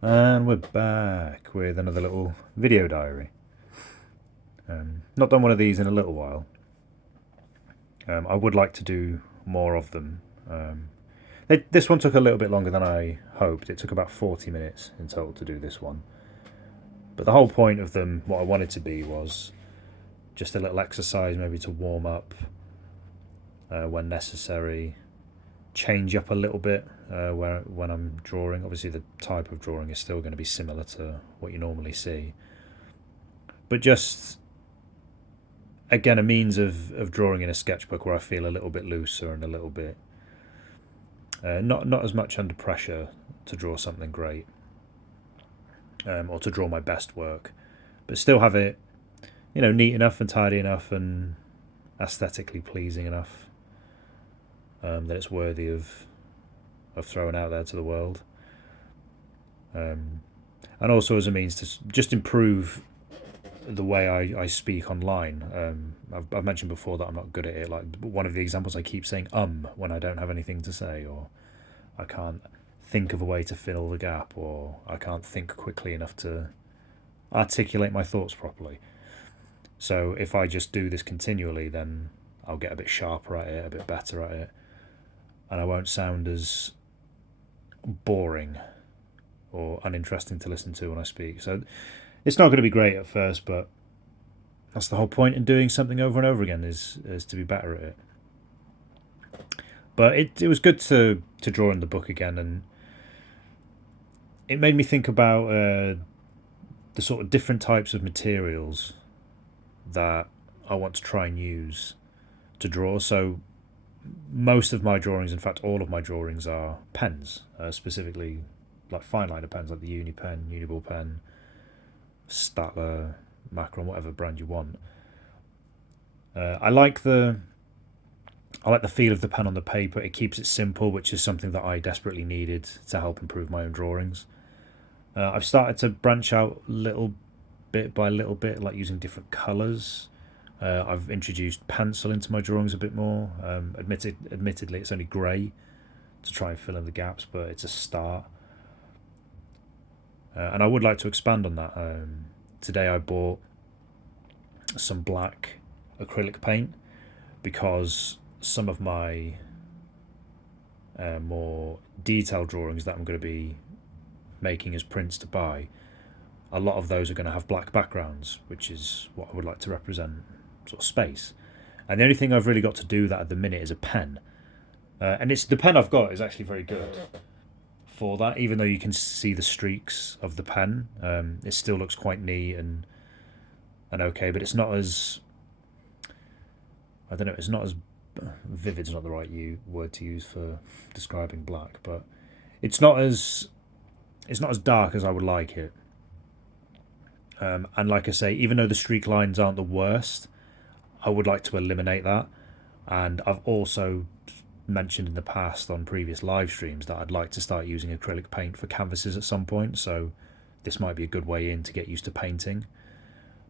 And we're back with another little video diary. Not done one of these in a little while. I would like to do more of them. This one took a little bit longer than I hoped. It took about 40 minutes in total to do this one. But the whole point of them, what I wanted to be, was just a little exercise, maybe to warm up when necessary, change up a little bit when I'm drawing. Obviously, the type of drawing is still going to be similar to what you normally see, but just again a means of drawing in a sketchbook where I feel a little bit looser and a little bit not as much under pressure to draw something great, or to draw my best work, but still have it, neat enough and tidy enough and aesthetically pleasing enough, that it's worthy of throwing out there to the world. And also as a means to just improve the way I speak online. I've mentioned before that I'm not good at it. Like, one of the examples, I keep saying when I don't have anything to say, or I can't think of a way to fill the gap, or I can't think quickly enough to articulate my thoughts properly. So if I just do this continually, then I'll get a bit sharper at it, a bit better at it, and I won't sound as boring or uninteresting to listen to when I speak. So it's not going to be great at first, but that's the whole point in doing something over and over again, is to be better at it. But it was good to draw in the book again, and it made me think about the sort of different types of materials that I want to try and use to draw. So most of my drawings, in fact all of my drawings, are pens, specifically like fine liner pens, like the Uni pen, Uniball pen, Statler, Macron, whatever brand you want. I like the feel of the pen on the paper. It keeps it simple, which is something that I desperately needed to help improve my own drawings. I've started to branch out little bit by little bit, like using different colours. I've introduced pencil into my drawings a bit more. Admittedly, it's only grey to try and fill in the gaps, but it's a start. And I would like to expand on that. Today I bought some black acrylic paint because some of my more detailed drawings that I'm going to be making as prints to buy, a lot of those are going to have black backgrounds, which is what I would like to represent, sort of space. And the only thing I've really got to do that at the minute is a pen. And it's the pen I've got is actually very good for that, even though you can see the streaks of the pen. It still looks quite neat and okay, but it's not as, I don't know, it's not as vivid's not the right word to use for describing black, but it's not as dark as I would like it. And like I say, even though the streak lines aren't the worst, I would like to eliminate that. And I've also mentioned in the past on previous live streams that I'd like to start using acrylic paint for canvases at some point, so this might be a good way in to get used to painting,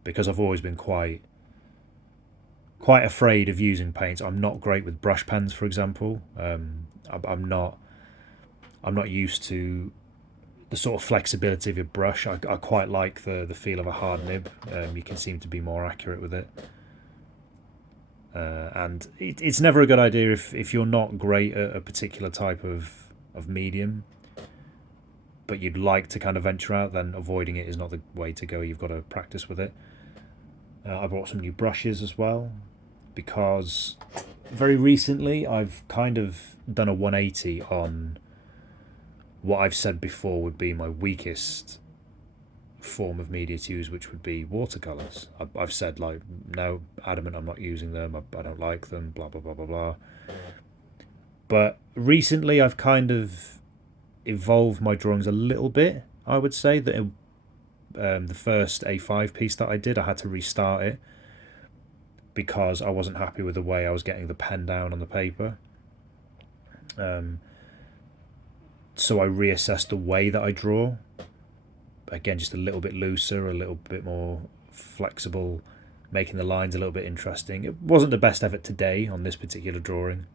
because I've always been quite afraid of using paints. I'm not great with brush pens, for example. I'm not used to the sort of flexibility of a brush. I quite like the feel of a hard nib. You can seem to be more accurate with it. And it's never a good idea if you're not great at a particular type of medium, but you'd like to kind of venture out, then avoiding it is not the way to go. You've got to practice with it. I bought some new brushes as well, because very recently I've kind of done a 180 on what I've said before would be my weakest form of media to use, which would be watercolors. I've said, like, no, adamant, I'm not using them. I don't like them. Blah blah blah blah blah. But recently, I've kind of evolved my drawings a little bit. I would say that the first A5 piece that I did, I had to restart it because I wasn't happy with the way I was getting the pen down on the paper. So I reassessed the way that I draw. Again, just a little bit looser, a little bit more flexible, making the lines a little bit interesting. It wasn't the best effort today on this particular drawing.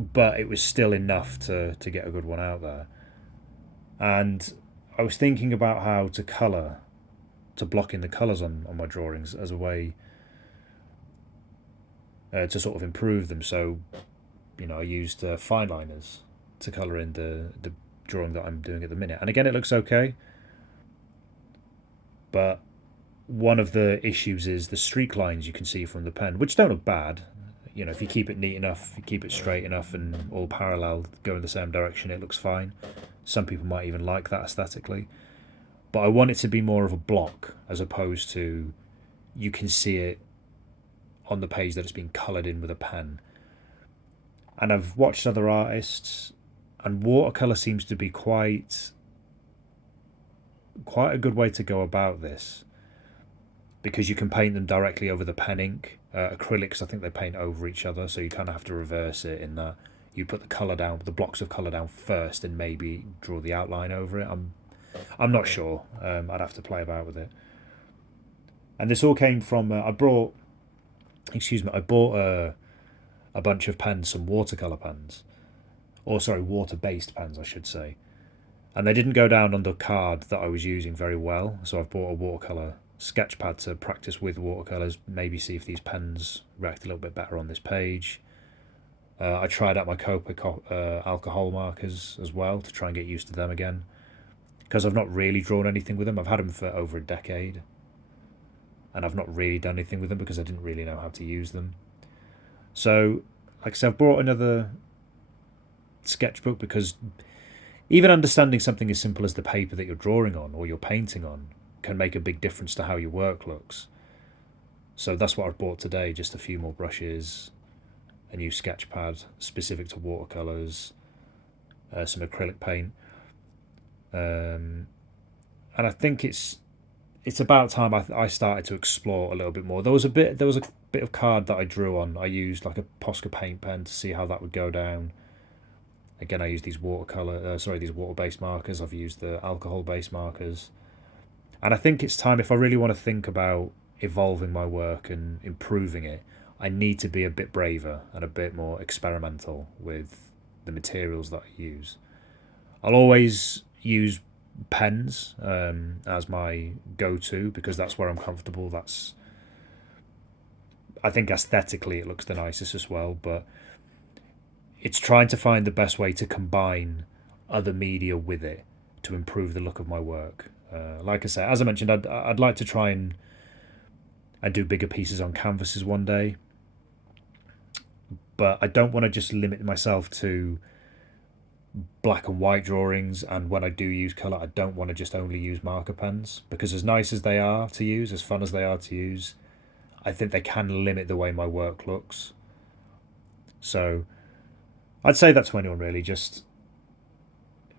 but it was still enough to get a good one out there. And I was thinking about how to colour, to block in the colours on my drawings as a way to sort of improve them. So, I used fine liners to colour in the drawing that I'm doing at the minute. And again, it looks okay, but one of the issues is the streak lines you can see from the pen, which don't look bad. If you keep it neat enough, you keep it straight enough and all parallel, go in the same direction, it looks fine. Some people might even like that aesthetically. But I want it to be more of a block as opposed to you can see it on the page that it's been coloured in with a pen. And I've watched other artists, and watercolour seems to be quite a good way to go about this, because you can paint them directly over the pen ink. Acrylics, I think they paint over each other, so you kind of have to reverse it in that you put the colour down, the blocks of colour down first, and maybe draw the outline over it. I'm not sure. I'd have to play about with it. And this all came from I bought a bunch of pens, some watercolour pens, or sorry, water-based pens, I should say. And they didn't go down on the card that I was using very well, so I've bought a watercolour sketch pad to practice with watercolours, maybe see if these pens react a little bit better on this page. I tried out my Copic alcohol markers as well to try and get used to them again, because I've not really drawn anything with them. I've had them for over a decade, and I've not really done anything with them because I didn't really know how to use them. So, like I said, I've brought another sketchbook because even understanding something as simple as the paper that you're drawing on or you're painting on can make a big difference to how your work looks. So that's what I've bought today, just a few more brushes, a new sketch pad specific to watercolours, some acrylic paint. And I think it's about time I started to explore a little bit more. There was a bit of card that I drew on. I used like a Posca paint pen to see how that would go down. Again, I used these these water-based markers. I've used the alcohol-based markers. And I think it's time, if I really want to think about evolving my work and improving it, I need to be a bit braver and a bit more experimental with the materials that I use. I'll always use pens as my go-to because that's where I'm comfortable. I think aesthetically it looks the nicest as well, but it's trying to find the best way to combine other media with it to improve the look of my work. Like I said, as I mentioned, I'd like to try and do bigger pieces on canvases one day, but I don't want to just limit myself to black and white drawings. And when I do use colour, I don't want to just only use marker pens, because as nice as they are to use, as fun as they are to use, I think they can limit the way my work looks. So I'd say that to anyone really,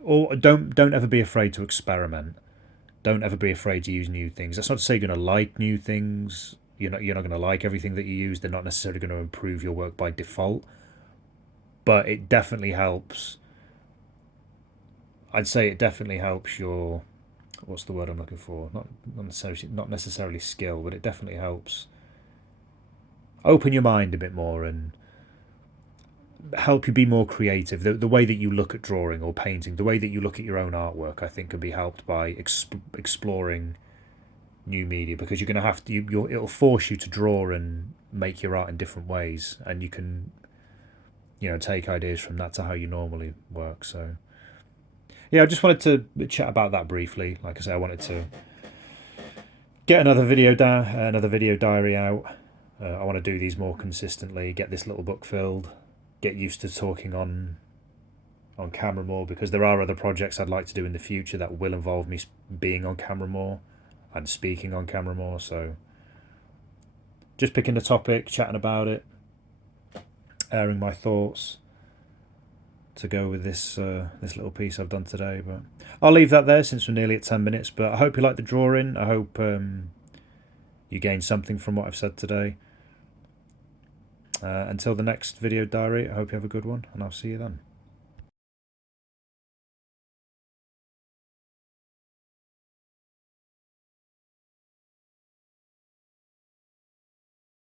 or don't ever be afraid to experiment. Don't ever be afraid to use new things. That's not to say you're going to like new things. You're not going to like everything that you use. They're not necessarily going to improve your work by default, but it definitely helps. I'd say it definitely helps your, what's the word I'm looking for? Not necessarily skill, but it definitely helps open your mind a bit more and help you be more creative. The way that you look at drawing or painting, the way that you look at your own artwork, I think can be helped by exploring new media, because you're going to have to, it'll force you to draw and make your art in different ways, and you can, take ideas from that to how you normally work. So yeah, I just wanted to chat about that briefly. Like I say, I wanted to get another video diary out. I want to do these more consistently, get this little book filled, get used to talking on camera more, because there are other projects I'd like to do in the future that will involve me being on camera more and speaking on camera more. So just picking a topic, chatting about it, airing my thoughts to go with this little piece I've done today. But I'll leave that there since we're nearly at 10 minutes. But I hope you like the drawing. I hope you gained something from what I've said today. Until the next video diary, I hope you have a good one, and I'll see you then.